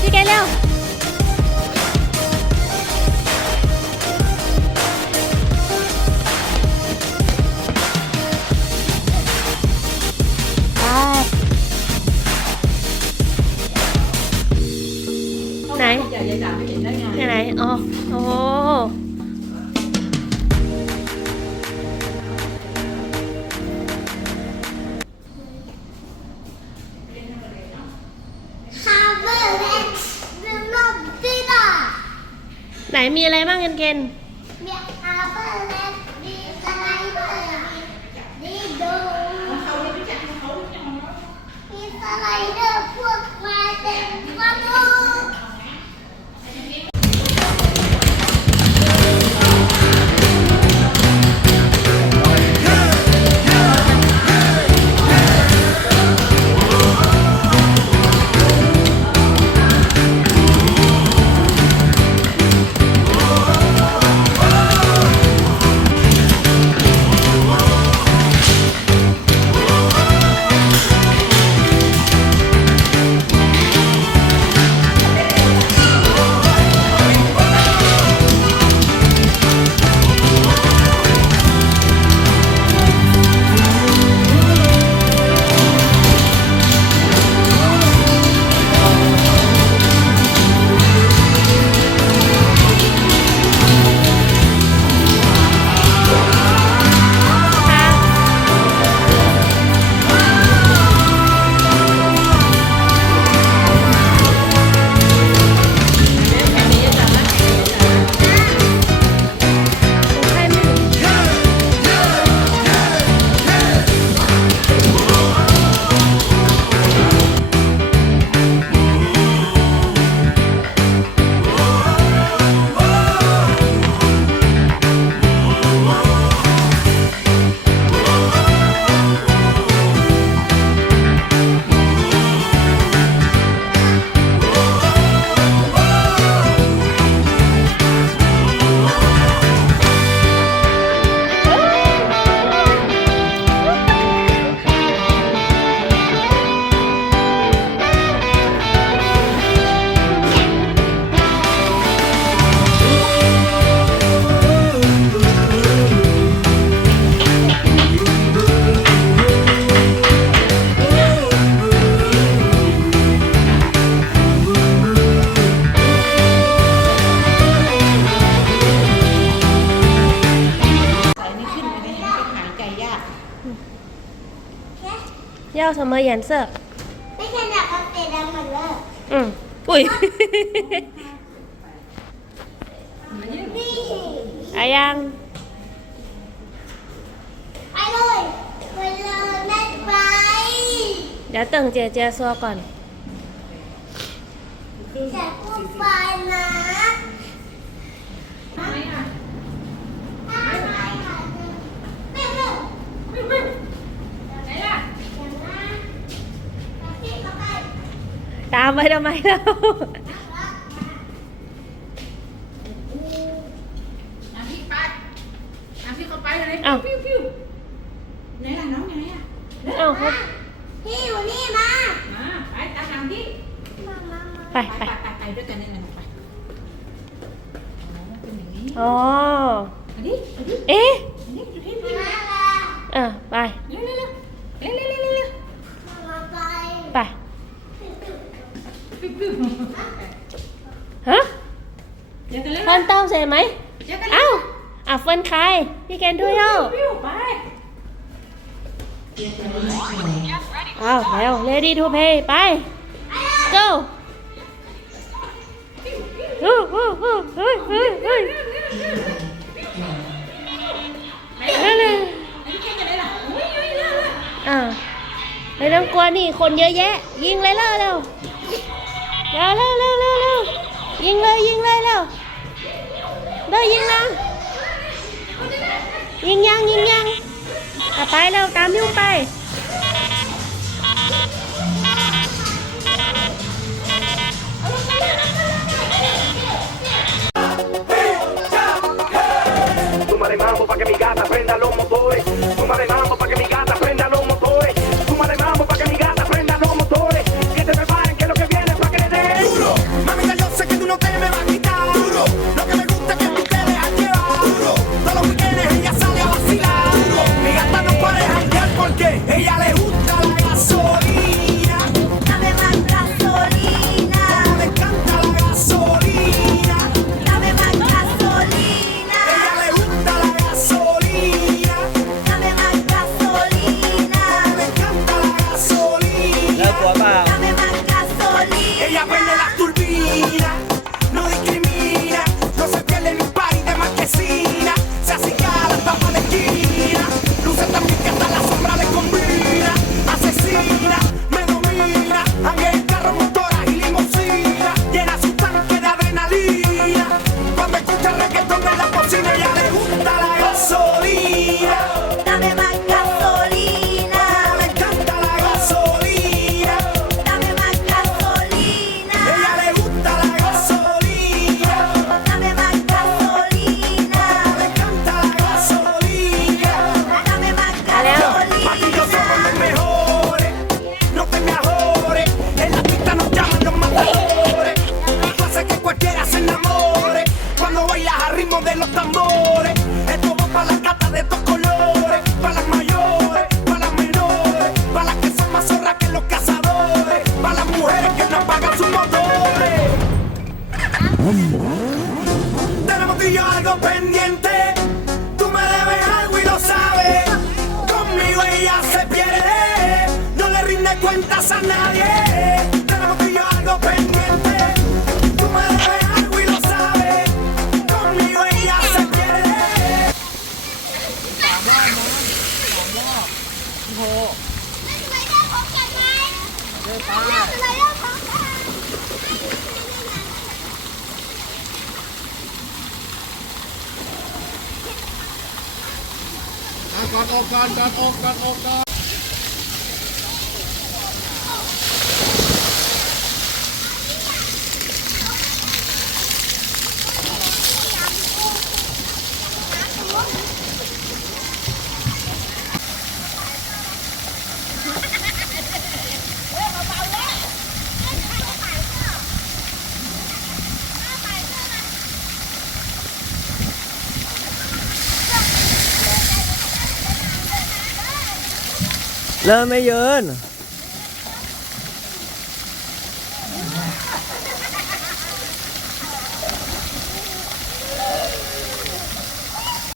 พี่แกเร็วไหนไหนอ๋อโอ้ ไหนมีอะไรบ้างเกนเกนมีอาเปอร์และมีสไลเดอร์มีดีดูมีสไลเดอร์ แล้วซัมเมอร์ยันเซอร์ไม่ขนาดเอาเตะดังเหมือนเลยอืมอุ้ยอายังไปเลยไปเลยแม่ไปเดี๋ยวเติ่งเจเจซัวก่อนแต่กูไปนะ ไปทำไมเราอะพี่ไปอะพี่เข้าไปเลยอ้าวปิ้วปิ้วไหนล่ะน้องไหนอะเอ้าครับพี่อยู่นี่มา มาไปตามหลังพี่มามามาไปไปไปไปด้วยกันนี่แหละไปอ๋อเป็นอย่างนี้อ๋ออันนี้อันนี้เอ๊ะ เจอกันแล้วเฟิร์นเต้าใส่ไหมเจอกันเอ้าอะเฟิร์นใครพี่แกนด้วยเอ้าปิ้วไปอ้าวแล้ว ready to play ไป go ฮู้ฮู้ฮู้เฮ้ยเฮ้ยเฮ้ยนั่นเลยอันนี้แค่กันได้ล่ะอุ้ยอุ้ยเร็วเร็วอ่าไม่ต้องกลัวนี่คนเยอะแยะ ยิงเลยเร็วเร็วเร็วเร็วเร็วเร็วเร็วยิงเลยยิงเลยเร็วเร็ว ยิงนะยิงยังยิงยังอะไปเร็วตามพี่อุ้มไป Tú me debes algo y lo sabes, conmigo ella se pierde, no le rindé cuentas a nadie. อกก่อนออกก่อนก่อนออกก่อนออกก่อน เริ่มไม่เยิน